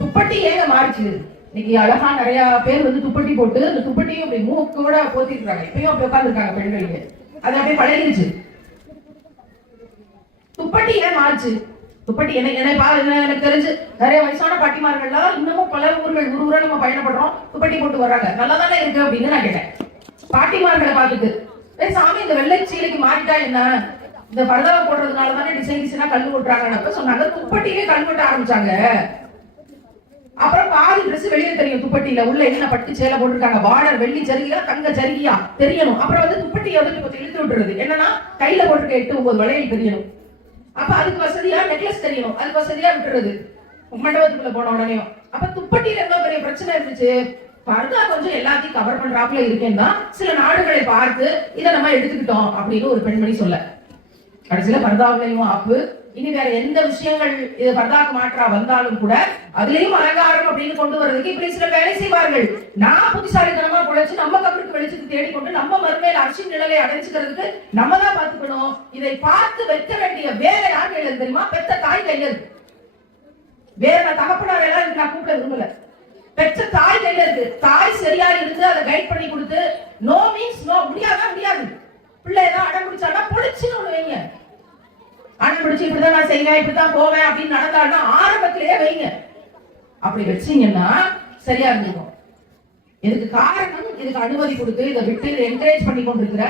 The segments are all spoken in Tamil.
துப்பட்டி ஏங்க மாறிச்சு இன்னைக்கு அழகா நிறைய பேர் வந்து துப்பட்டி போட்டு அந்த துப்பட்டியும் அப்படி மூக்கோட கூட போத்திருக்காங்க இப்பயும் அப்படி உட்காந்துருக்காங்க பெண்களுக்கு அது அப்படியே பழகிருச்சு. துப்பட்டி ஏன் மாறுச்சு? துப்பட்டி என்ன என்ன பா என்ன எனக்கு தெரிஞ்சு நிறைய வயசான பாட்டிமார்கள்லாம் இன்னமும் பல ஊர்கள் ஊர் ஊரா நம்ம பயணப்படுறோம். துப்பட்டி போட்டு வர்றாங்க. நல்லா தானே இருக்கு அப்படின்னு நான் கேட்டேன். பாட்டிமார்களை பார்த்துட்டு ஏ சாமி இந்த வெள்ளை சீலைக்கு மாறிட்டா என்ன? இந்த பரதாவை போடுறதுனால தானே டிசைன் டிசைனா கல் கொட்டுறாங்கன்னு சொன்னாங்க. துப்பட்டியே கல் கொட்ட ஆரம்பிச்சாங்க. அப்புறம் பாதி ட்ரெஸ் வெளியே தெரியும் துப்பட்டியில. உள்ள என்ன பட்டு சேலை போட்டிருக்காங்க? பார்டர் வெள்ளி ஜரிகையா தங்க ஜரிகையா? தெரியணும். அப்புறம் வந்து துப்பட்டியை வந்து கொஞ்சம் இழுத்து விட்டுறது என்னன்னா கையில போட்டிருக்க எட்டு ஒன்பது வளையல் தெரியணும் அப்ப அதுக்கு வசதியா நெக்லஸ் தெரியணும் அதுக்கு வசதியா விட்டுறது மண்டபத்துக்குள்ள போன உடனே அப்ப துப்பட்டியில எவ்வளவு பெரிய பிரச்சனை இருந்துச்சு? பர்தா கொஞ்சம் எல்லாத்தையும் கவர் பண்றாப்புல இருக்கேன்னா சில நாடுகளை பார்த்து இதை நம்ம எடுத்துக்கிட்டோம் அப்படின்னு ஒரு பெண்மணி சொல்ல. கடைசியில பர்தாவிலையும் ஆப்பு இனி வேற எந்த விஷயங்கள் இது பர்தாக்கு மாற்றா வந்தாலும் கூட அதுலயும் அலங்காரம் அப்படின்னு கொண்டு வர்றதுக்கு இப்படி சில வேலை செய்வார்கள். நான் புத்திசாலித்தனமா குழைச்சு நம்ம கபருக்கு வெளிச்சத்தை தேடிக்கொண்டு நம்ம மறுமையில அரசின் நிழலை அடைஞ்சுக்கிறதுக்கு நம்ம தான் பாத்துக்கணும் இதை பார்த்து வைக்க வேண்டிய வேலை யார் கையில தெரியுமா? பெத்த தாய் கையில் வேற நான் தகப்பனார் எல்லாம் நான் கூப்பிட விரும்பல. பெற்ற தாய் கையில இருக்கு. தாய் சரியா இருந்து அதை கைட் பண்ணி கொடுத்து நோ மீன்ஸ் நோ முடியாதா? முடியாது. பிள்ளை ஏதாவது அடம் பிடிச்சாடா பொடிச்சுன்னு ஒண்ணு வைங்க. ஆனா பிடிச்சு இப்படிதான் நான் செய்வேன் இப்படிதான் போவேன் அப்படின்னு நடந்தாருன்னா ஆரம்பத்திலேயே வைங்க. அப்படி வச்சீங்கன்னா சரியா இருந்துக்கும். இதுக்கு காரணம் இதுக்கு அனுமதி கொடுத்து இதை விட்டு என்கரேஜ் பண்ணி கொண்டிருக்கிற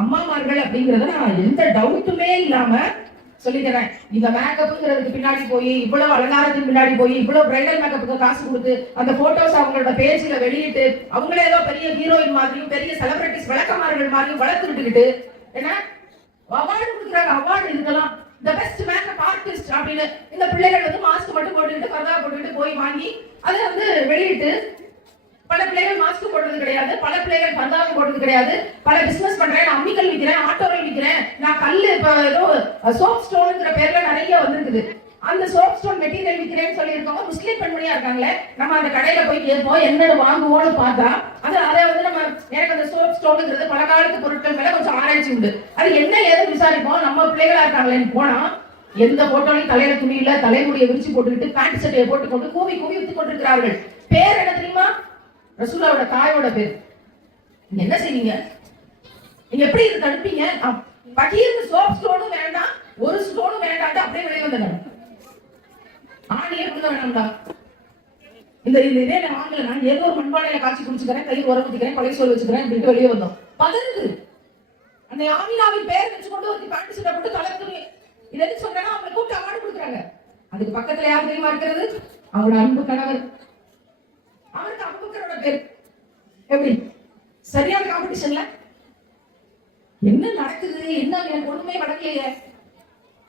அம்மாமார்கள் அப்படிங்கறத நான் எந்த டவுட்டுமே இல்லாம சொல்லிக்கிறேன் இந்த மேக்கப்புங்கிறதுக்கு பின்னாடி போய் இவ்வளவு அலங்காரத்துக்கு பின்னாடி போய் இவ்வளவு பிரைடல் மேக்கப்புக்கு காசு கொடுத்து அந்த போட்டோஸ் அவங்களோட பேஜ்ல வெளியிட்டு அவங்களே ஏதோ பெரிய ஹீரோயின் மாதிரியும் பெரிய செலிபிரிட்டிஸ் விளக்கமார்கள் மாதிரியும் வளர்த்து விட்டுக்கிட்டு என்ன? அவார்டு கொடுக்குறாங்க அவார்டு இதுக்கெல்லாம். த பெஸ்ட் மேக்கப் ஆர்டிஸ்ட் அப்படின்னு இந்த பிள்ளைகள் வந்து மாஸ்க் மட்டும் போட்டுக்கிட்டு பரதா போட்டுக்கிட்டு போய் வாங்கி அதை வந்து வெளியிட்டு பல பிள்ளைகள் மாஸ்க் போடுறது கிடையாது. பல பிள்ளைகள் பந்தாவும் போடுறது கிடையாது. பல பிசினஸ் பண்றேன் நான் அம்மிக்கல் விற்கிறேன் ஆட்டோவில் விற்கிறேன் நான் கல் இப்போ ஏதோ சோப் ஸ்டோனுங்கிற பேர்ல நிறைய வந்திருக்குது. அந்த சோப் ஸ்டோன் மெட்டீரியல் விற்கிறேன்னு சொல்லியிருக்கவங்க முஸ்லீம் பெண்மணியா இருக்காங்களே நம்ம அந்த கடையில போய் கேட்போம் என்னன்னு வாங்குவோம்னு பார்த்தா அது அதை வந்து நம்ம எனக்கு அந்த சோப் ஸ்டோனுங்கிறது பல காலத்து பொருட்கள் மேல கொஞ்சம் ஆராய்ச்சி உண்டு. அது என்ன ஏதுன்னு விசாரிப்போம். நம்ம பிள்ளைகளா இருக்காங்களேன்னு போனா எந்த போட்டோலையும் தலையில துணி இல்ல தலைமுடியை விரிச்சு போட்டுக்கிட்டு பேண்ட் சட்டையை போட்டுக்கொண்டு கூவி கூவி வித்து கொண்டிருக்கிறார்கள். பேர் என்ன தெரியுமா? ரசூலாவோட தாயோட பேர். நீங்க என்ன செய்வீங்க? நீங்க எப்படி இது தடுப்பீங்க? அப்- பகீர்னு சோப் ஸ்டோனும் வேண்டாம் ஒரு ஸ்டோனும் வேண்டாம் அப்படியே வெளியே வந்தேன் ஆணியே கொடுக்க வேண்டாம்டா இந்த இந்த இதே நான் வாங்கல நான் ஏதோ ஒரு மண்பானையில காட்சி குடிச்சுக்கிறேன் தயிர் உரம் ஊத்திக்கிறேன் கொலை சோறு வச்சுக்கிறேன் அப்படின்ட்டு வெளியே வந்தோம். பதறுது. அந்த ஆமினாவின் பேர் வச்சு கொண்டு வந்து பேண்ட் சட்டை போட்டு தலை துணி இது எதுக்கு சொல்றேன்னா அவங்க கூப்பிட்டு அவார்டு கொடுக்குறாங்க. அதுக்கு பக்கத்துல யார் தெரியுமா இருக்கிறது? அவரோட அன்பு கணவர். அவருக்கு அபுபக்கரோட பேர். எப்படி? சரியான காம்படிஷன்ல என்ன நடக்குது? என்ன எனக்கு ஒண்ணுமே நடக்கலையே.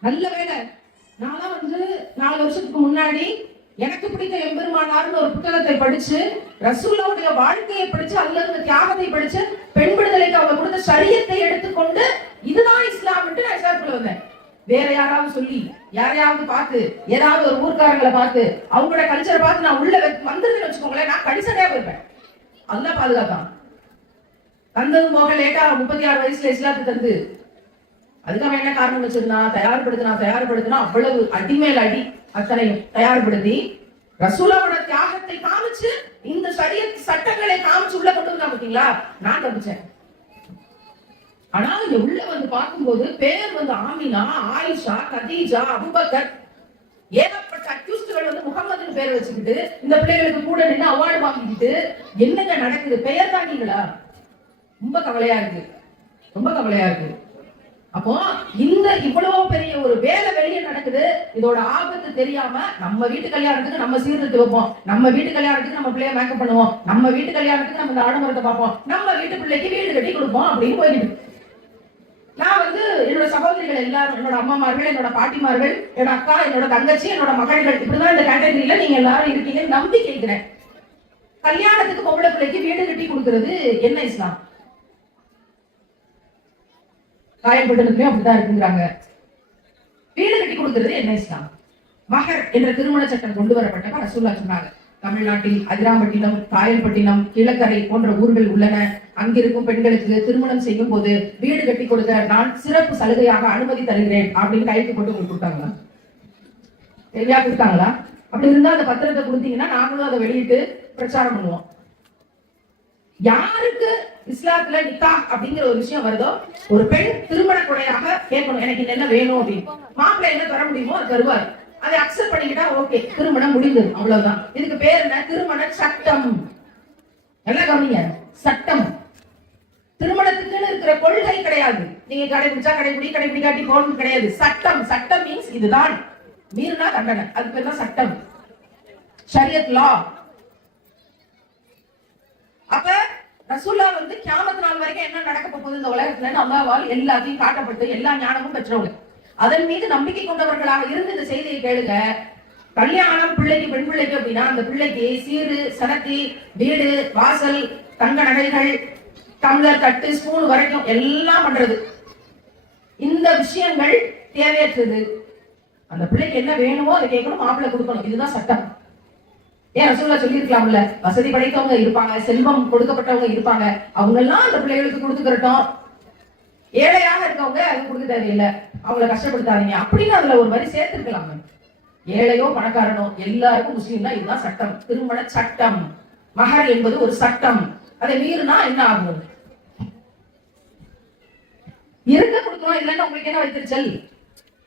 நல்ல வேலை. நான் வந்து நாலு வருஷத்துக்கு முன்னாடி எனக்கு பிடித்த எம்பெருமானார்னு ஒரு புத்தகத்தை படிச்சு ரசூலாவுடைய வாழ்க்கையை படிச்சு அதுல இருந்த தியாகத்தை படிச்சு பெண் விடுதலைக்கு அவங்க கொடுத்த சரியத்தை எடுத்துக்கொண்டு இதுதான் இஸ்லாம் நான் இஸ்லாத்துக்குள்ள வந்தேன். வேற யாராவது சொல்லி யாரையாவது பார்த்து ஏதாவது ஒரு ஊர்க்காரங்களை பார்த்து அவங்களோட கல்ச்சரை பார்த்து நான் உள்ள வந்துருன்னு வச்சுக்கோங்களேன் நான் கடிசனையா போயிருப்பேன். அதெல்லாம் பாதுகாப்பான். தந்தது போக லேட்டா முப்பத்தி ஆறு வயசுல இஸ்லாத்து தந்து அதுக்கு அவன் என்ன காரணம் வச்சிருந்தான் தயார்படுத்தினா தயார்படுத்தினா அவ்வளவு அடிமேல் அடி அத்தனையும் தயார்படுத்தி ரசூலாவோட தியாகத்தை காமிச்சு இந்த சரிய சட்டங்களை காமிச்சு உள்ள கொண்டு வந்தா பாத்தீங்களா? நான் தப்பிச்சேன் ஆனா இங்க உள்ள வந்து பார்க்கும்போது பேர் வந்து ஆமினா ஆயிஷா கதீஜா அபுபக்கர். ஏகப்பட்ட அக்யூஸ்டுகள் வந்து முகமதுன்னு பேர் வச்சுக்கிட்டு இந்த பிள்ளைகளுக்கு கூட நின்று அவார்டு வாங்கிக்கிட்டு என்னங்க நடக்குது? பெயர் தாண்டிங்களா ரொம்ப கவலையா இருக்கு. ரொம்ப கவலையா இருக்கு. அப்போ இந்த இவ்வளவு பெரிய ஒரு வேலை வெளியே நடக்குது இதோட ஆபத்து தெரியாம நம்ம வீட்டு கல்யாணத்துக்கு நம்ம சீர்திருத்தி வைப்போம். நம்ம வீட்டு கல்யாணத்துக்கு நம்ம பிள்ளைய மேக்கப் பண்ணுவோம். நம்ம வீட்டு கல்யாணத்துக்கு நம்ம இந்த ஆடம்பரத்தை பார்ப்போம். நம்ம வீட்டு பிள்ளைக்கு வீடு கட்டி கொடுப்போம் அப்படின்னு போயிட்டு நான் வந்து என்னோட சகோதரிகள் எல்லாரும் என்னோட அம்மாமார்கள் என்னோட பாட்டிமார்கள் என்னோட அக்கா என்னோட தங்கச்சி என்னோட மகள்கள் இப்படிதான் இந்த கேட்டகரியில நீங்க எல்லாரும் இருக்கீங்கன்னு நம்பி கேட்கிறேன். கல்யாணத்துக்கு பொம்பளை பிள்ளைக்கு வீடு கட்டி கொடுக்கறது என்ன இஸ்லாம்? காயப்பட்டதுலயும் அப்படிதான் இருக்குங்கிறாங்க. வீடு கட்டி கொடுக்கிறது என்ன இஸ்லாம்? மகர் என்ற திருமண சட்டம் கொண்டு வரப்பட்டப்ப ரசூல்லா சொன்னாங்க. தமிழ்நாட்டில் அதிராம்பட்டினம் காயல்பட்டினம் கிழக்கரை போன்ற ஊர்கள் உள்ளன. அங்கிருக்கும் பெண்களுக்கு திருமணம் செய்யும் போது வீடு கட்டி கொடுக்க நான் சிறப்பு சலுகையாக அனுமதி தருகிறேன் அப்படின்னு கைக்கு போட்டு உங்களுக்கு கொடுத்தாங்களா? சரியா கொடுத்தாங்களா? அப்படி இருந்தா அந்த பத்திரத்தை கொடுத்தீங்கன்னா நாங்களும் அதை வெளியிட்டு பிரச்சாரம் பண்ணுவோம். யாருக்கு இஸ்லாத்துல நிக்கா அப்படிங்கிற ஒரு விஷயம் வருதோ? ஒரு பெண் திருமண கொடையாக கேட்கணும் எனக்கு இது என்ன வேணும் அப்படின்னு. மாப்பிள்ளை என்ன தர முடியுமோ அது தருவார். அதை அக்செப்ட் பண்ணிக்கிட்டா ஓகே திருமணம் முடிந்தது அவ்வளவுதான். இதுக்கு பேர் என்ன? திருமண சட்டம். நல்லா கவனிங்க. சட்டம். திருமணத்துக்குன்னு இருக்கிற கொள்கை கிடையாது. நீங்க கடைபிடிச்சா கடைபிடி கடைபிடிக்காட்டி போகணும் கிடையாது. சட்டம். சட்டம் மீன்ஸ் இதுதான். மீறினா தண்டனை. அது பேர் தான் சட்டம். ஷரியத் லா அப்ப ரசூல்லா வந்து கியாமத்து நாள் வரைக்கும் என்ன நடக்க போகுது இந்த உலகத்துல? அல்லாவால் எல்லாத்தையும் காட்டப்பட்டு எல்லா ஞானமும் பெற்றவங்க. அதன் மீது நம்பிக்கை கொண்டவர்களாக இருந்து இந்த செய்தியை கேளுங்க. கல்யாணம் பிள்ளைக்கு பெண் பிள்ளைக்கு அப்படின்னா அந்த பிள்ளைக்கு சீரு சரத்தி வீடு வாசல் தங்க நகைகள் டம்ளர் தட்டு ஸ்பூன் வரைக்கும் எல்லாம் பண்றது. இந்த விஷயங்கள் தேவையற்றது. அந்த பிள்ளைக்கு என்ன வேணுமோ அதை கேட்கணும் மாப்பிள்ளை கொடுக்கணும். இதுதான் சட்டம். ஏன் ரசூல்லா சொல்லியிருக்கலாம்ல? வசதி படைத்தவங்க இருப்பாங்க செல்வம் கொடுக்கப்பட்டவங்க இருப்பாங்க. அவங்க எல்லாம் அந்த பிள்ளைகளுக்கு கொடுத்துக்கிறட்டும் ஏழையாக இருக்கவங்க அது கொடுக்க தேவையில்லை. அவங்கள கஷ்டப்படுத்தாதீங்க. அப்படின்னு அதுல ஒரு வரி சேர்த்துருக்கலாம் ஏழையோ பணக்காரனோ எல்லாருக்கும் முஸ்லீம்னா இதுதான் சட்டம். திருமண சட்டம். மகர் என்பது ஒரு சட்டம். அதை மீறினா என்ன ஆகும்? இருக்க கொடுக்கணும் இல்லைன்னா உங்களுக்கு என்ன வைத்திருச்சல்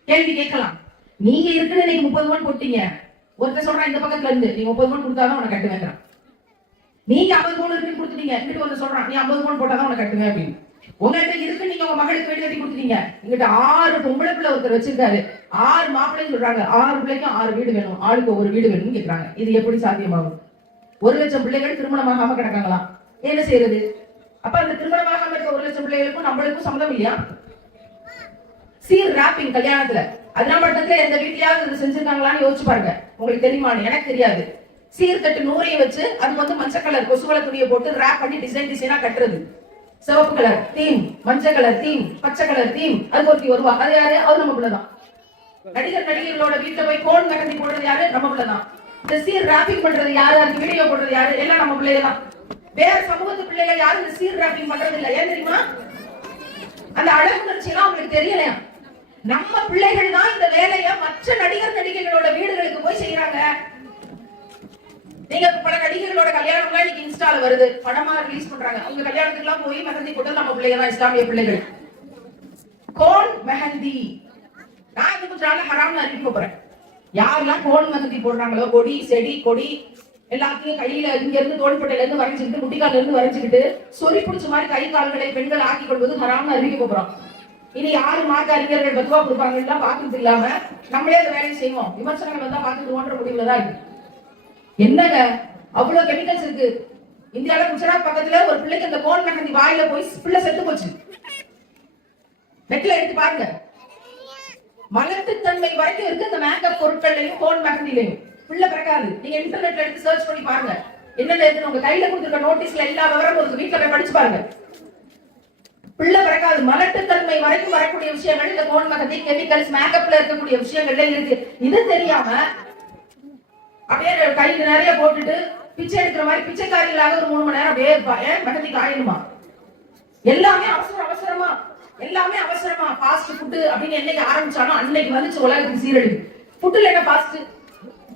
கேள்வி கேட்கலாம். நீங்க இருக்குன்னு இன்னைக்கு முப்பது மணி போட்டீங்க. ஒருத்தர் சொல்றான் இந்த பக்கத்துல இருந்து நீ முப்பது மூணு கொடுத்தாதான் உனக்கு கட்டு வேண்டாம் நீங்க ஐம்பது மூணு இருக்குன்னு கொடுத்துட்டீங்க இங்கிட்டு வந்து சொல்றான் நீ ஐம்பது மூணு போட்டாதான் உனக்கு கட்டுவேன் அப்படின்னு. உங்ககிட்ட இருக்கு நீங்க உங்க மகளுக்கு வீடு கட்டி கொடுத்துட்டீங்க. எங்கிட்ட ஆறு பொம்பளை பிள்ளை ஒருத்தர் வச்சிருக்காரு. ஆறு மாப்பிள்ளைன்னு சொல்றாங்க. ஆறு பிள்ளைக்கும் ஆறு வீடு வேணும். ஆளுக்கு ஒரு வீடு வேணும்னு கேக்குறாங்க. இது எப்படி சாத்தியமாகும்? ஒரு லட்சம் பிள்ளைகள் திருமணமாகாம கிடக்காங்களாம் என்ன செய்யறது? அப்ப அந்த திருமணமாகாம இருக்க ஒரு லட்சம் பிள்ளைகளுக்கும் நம்மளுக்கும் சம்மதம் இல்லையா? சீர் ராப்பிங் கல்யாணத்துல. அதெல்லாம் மட்டத்துல எந்த வீட்லயாவது இது செஞ்சிருக்காங்களான்னு யோசிச்சு பாருங்க. உங்களுக்கு தெரியுமான்னு எனக்கு தெரியாது. சீர்தட்டு நூறையும் வச்சு அது வந்து மஞ்சள் கலர் கொசுவல துணியை போட்டு ரேப் பண்ணி டிசைன் டிசைனா கட்டுறது. சிவப்பு கலர் தீம் மஞ்சள் கலர் தீம் பச்சை கலர் தீம் அது ஒருத்தி வருவா. அது யாரு? அவர் நம்ம பிள்ளைதான். நடிகர் நடிகர்களோட வீட்டுல போய் கோன் மெஹந்தி போடுறது யாரு? நம்ம பிள்ளைதான். இந்த சீர் ராப்பிங் பண்றது யாரு? அதுக்கு வீடியோ போடுறது யாரு? எல்லாம் நம்ம பிள்ளைங்க தான் வேற சமூகத்து பிள்ளைகள் யாரும் இந்த சீர் ராப்பிங் பண்றது இல்ல ஏன் தெரியுமா? அந்த அழகுணர்ச்சி எல்லாம் உங்களுக்கு தெரியலையா? நம்ம பிள்ளைகள் தான் இந்த வேலையை மற்ற நடிகர் நடிகைகளோட வீடுகளுக்கு போய் செய்யறாங்க. நீங்க பல நடிகர்களோட கல்யாணம்லாம் இன்னைக்கு இன்ஸ்டால வருது. படமா ரிலீஸ் பண்றாங்க. அவங்க கல்யாணத்துக்கு எல்லாம் போய் மெஹந்தி போட்டு நம்ம பிள்ளைங்க தான் இஸ்லாமிய பிள்ளைகள். கோன் மெஹந்தி. நான் இந்த நாள் ஹராம்னு அறிவிக்க போறேன். யாரெல்லாம் கோன் மெஹந்தி போடுறாங்களோ கொடி செடி கொடி எல்லாத்தையும் கையில இங்க இருந்து தோள்பட்டையில இருந்து வரைஞ்சுக்கிட்டு முட்டிக்கால இருந்து வரைஞ்சுக்கிட்டு சொறி பிடிச்ச மாதிரி கை கால்களை பெண்கள் ஆக்கி கொள்வது ஹராம்னு அறிவிக்க போறோம். இனி யாரு மாற்று அறிஞர்கள் பத்துவா கொடுப்பாங்கன்னா பாக்குறது இல்லாம நம்மளே அந்த வேலையை செய்வோம். விமர்சனங்கள் வந்தா பாத்துக்குவோன்ற முடிவுல தான் இருக்கு. என்னங்க? அவ்வளவு கெமிக்கல்ஸ் இருக்கு. இந்தியாவில குஜராத் பக்கத்துல ஒரு பிள்ளைக்கு அந்த கோன் மெஹந்தி வாயில போய் பிள்ளை செத்து போச்சு. நெட்ல எடுத்து பாருங்க. தன்மை வரைக்கும் இருக்கு இந்த மேக்கப் பொருட்கள்லையும் கோன் மெகந்திலையும் பிள்ளை பிறக்காது. நீங்க இன்டர்நெட்ல எடுத்து சர்ச் பண்ணி பாருங்க. என்னென்ன இருக்கு உங்க கையில கொடுத்துருக்க நோட்டீஸ்ல எல்லா விவரமும் இருக்கு. வீட்டுல போய் படிச்சு பாருங்க. பிள்ளை பிறக்காது. மலட்டுத்தன்மை வரைக்கும் வரக்கூடிய விஷயங்கள் இந்த கோன் மெஹந்தி கெமிக்கல்ஸ் மேக்கப்ல இருக்கக்கூடிய விஷயங்கள்ல இருக்கு. இது தெரியாம அப்படியே கையில நிறைய போட்டுட்டு பிச்சை எடுக்கிற மாதிரி பிச்சைக்காரிகளாக ஒரு மூணு மணி நேரம் அப்படியே ப- காயணுமா? எல்லாமே அவசர அவசரமா எல்லாமே அவசரமா. ஃபாஸ்ட் ஃபுட் அப்படின்னு என்னைக்கு ஆரம்பிச்சாலும் அன்னைக்கு வந்துச்சு உலகத்துக்கு சீரழிவு. ஃபுட்டுல என்ன ஃபாஸ்ட்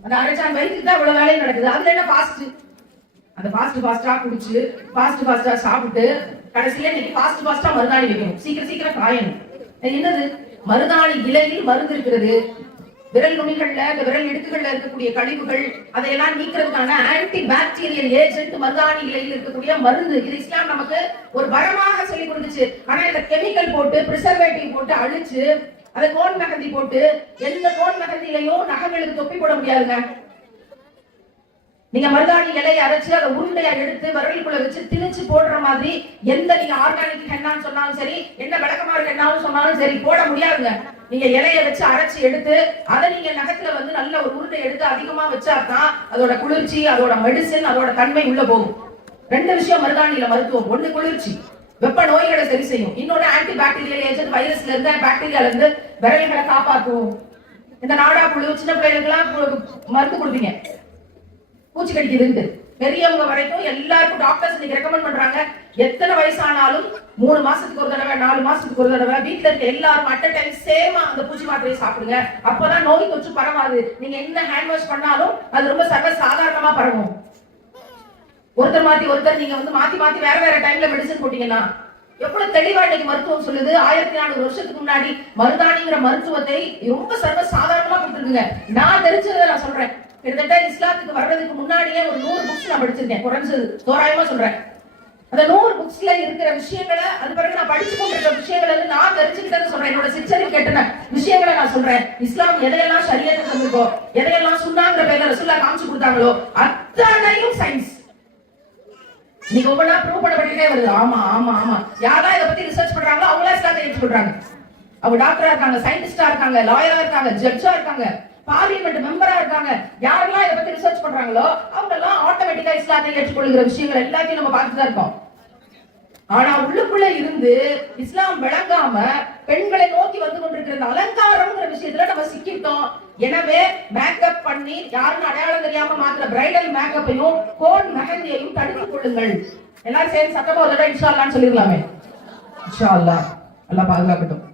அந்த அரைச்சான் வயிற்றுக்கு தான் இவ்வளவு வேலையும் நடக்குது. அதுல என்ன ஃபாஸ்ட் அந்த ஃபாஸ்ட் ஃபாஸ்டா குடிச்சு ஃபாஸ்ட் ஃபாஸ்டா சாப்பிட்டு கடைசியில இன்னைக்கு ஃபாஸ்ட் ஃபாஸ்டா மருதாணி வைக்கணும் சீக்கிரம் சீக்கிரம் காயணும் என்னது? மருதாணி இலையில் மருந்து இருக்கிறது. விரல் நுனிகள்ல இந்த விரல் இடுக்குகள்ல இருக்கக்கூடிய கழிவுகள் அதையெல்லாம் நீக்கிறதுக்கான ஆன்டி பாக்டீரியல் ஏஜென்ட் மருதாணி இலையில் இருக்கக்கூடிய மருந்து. இது இஸ்லாம் நமக்கு ஒரு வரமாக சொல்லி கொடுத்துச்சு. ஆனா இந்த கெமிக்கல் போட்டு பிரிசர்வேட்டிவ் போட்டு அழிச்சு அதை கோன் மெஹந்தி போட்டு எந்த கோன் மெஹந்திலையும் நகங்களுக்கு தொப்பி போட முடியாதுங்க. நீங்க மருதாணி இலையை அரைச்சு அதை உருண்டையா எடுத்து விரலுக்குள்ள வச்சு திணிச்சு போடுற மாதிரி எந்த நீங்க ஆர்கானிக் ஹென்னான்னு சொன்னாலும் சரி என்ன விளக்கமாறு ஹென்னாலும் சொன்னாலும் சரி போட முடியாதுங்க. நீங்க இலைய வச்சு அரைச்சு எடுத்து அதை நீங்க நகத்துல வந்து நல்ல ஒரு உருண்டை எடுத்து அதிகமா வச்சா தான் அதோட குளிர்ச்சி அதோட மெடிசன் அதோட தன்மை உள்ள போகும். ரெண்டு விஷயம் மருதாணியில மருத்துவம். ஒண்ணு குளிர்ச்சி. வெப்ப நோய்களை சரி செய்யும். இன்னொன்னு ஆன்டி பாக்டீரியல் ஏஜென்ட் வைரஸ்ல இருந்து பாக்டீரியால இருந்து விரல்களை காப்பாற்றும் இந்த நாடா புழு சின்ன பிள்ளைகளுக்கு எல்லாம் மருந்து கொடுப்பீங்க. பூச்சி கடிக்குதுன்ட்டு பெரியவங்க வரைக்கும் எல்லாருக்கும் டாக்டர்ஸ் இன்னைக்கு ரெக்கமெண்ட் பண்றாங்க. எத்தனை வயசானாலும் மூணு மாசத்துக்கு ஒரு தடவை நாலு மாசத்துக்கு ஒரு தடவை வீட்ல இருக்க எல்லாரும் அட் டைம் சேமா அந்த பூச்சி மாத்திரையை சாப்பிடுங்க. அப்பதான் நோய் தொற்று பரவாது. நீங்க என்ன ஹேண்ட் வாஷ் பண்ணாலும் அது ரொம்ப சர்வ சாதாரணமா பரவும். ஒருத்தர் மாத்தி ஒருத்தர் நீங்க வந்து மாத்தி மாத்தி வேற வேற டைம்ல மெடிசன் போட்டீங்கன்னா எவ்வளவு தெளிவா இன்னைக்கு மருத்துவம் சொல்லுது? ஆயிரத்தி நானூறு வருஷத்துக்கு முன்னாடி மருதாணிங்கிற மருத்துவத்தை ரொம்ப சர்வ சாதாரணமா கொடுத்துருக்குங்க. நான் தெரிஞ்சதை நான் சொல்றேன். கிட்டத்தட்ட இஸ்லாத்துக்கு வர்றதுக்கு முன்னாடியே ஒரு நூறு புக்ஸ் நான் படிச்சிருக்கேன். குறைஞ்சது தோராயமா சொல்றேன். அந்த நூறு புக்ஸ்ல இருக்கிற விஷயங்களை அது பிறகு நான் படிச்சு கொண்டிருக்கிற விஷயங்களை நான் தெரிஞ்சுக்கிட்டது சொல்றேன். என்னோட சிச்சரி கேட்டன விஷயங்களை நான் சொல்றேன். இஸ்லாம் எதையெல்லாம் சரியத்து தந்திருக்கோ எதையெல்லாம் சுண்ணாங்கிற பேர்ல ரசுல்லா காமிச்சு கொடுத்தாங்களோ அத்தனையும் சயின்ஸ் நீங்க ஒவ்வொன்றா ப்ரூவ் பண்ணப்பட்டுட்டே வருது. ஆமா ஆமா ஆமா. யாரா இதை பத்தி ரிசர்ச் பண்றாங்களோ அவங்களா இஸ்லாத்தை ஏற்றுக்கொள்றாங்க. அவங்க டாக்டரா இருக்காங்க சயின்டிஸ்டா இருக்காங்க லாயரா இருக்காங்க ஜட்ஜா இருக்காங்க. பார்லிமெண்ட் மெம்பரா இருக்காங்க. யாரெல்லாம் இதை பத்தி ரிசர்ச் பண்றாங்களோ அவங்க எல்லாம் ஆட்டோமேட்டிக்கா இஸ்லாத்தை ஏற்றுக்கொள்கிற விஷயங்கள் எல்லாத்தையும் நம்ம பார்த்துட்டு தான் இருக்கோம். ஆனா உள்ளுக்குள்ள இருந்து இஸ்லாம் விளங்காம பெண்களை நோக்கி வந்து கொண்டிருக்கிற இந்த அலங்காரம்ங்கிற விஷயத்துல நம்ம சிக்கிட்டோம். எனவே மேக்கப் பண்ணி யாருன்னு அடையாளம் தெரியாம மாத்திர பிரைடல் மேக்கப்பையும் கோன் மெஹந்தியையும் தடுத்துக் கொள்ளுங்கள். எல்லாரும் சேர்ந்து சத்தமா ஒரு தடவை இன்ஷா அல்லான்னு சொல்லிடலாமே இன்ஷா அல்லாஹ் நல்லா பாதுகாக்கட்டும்.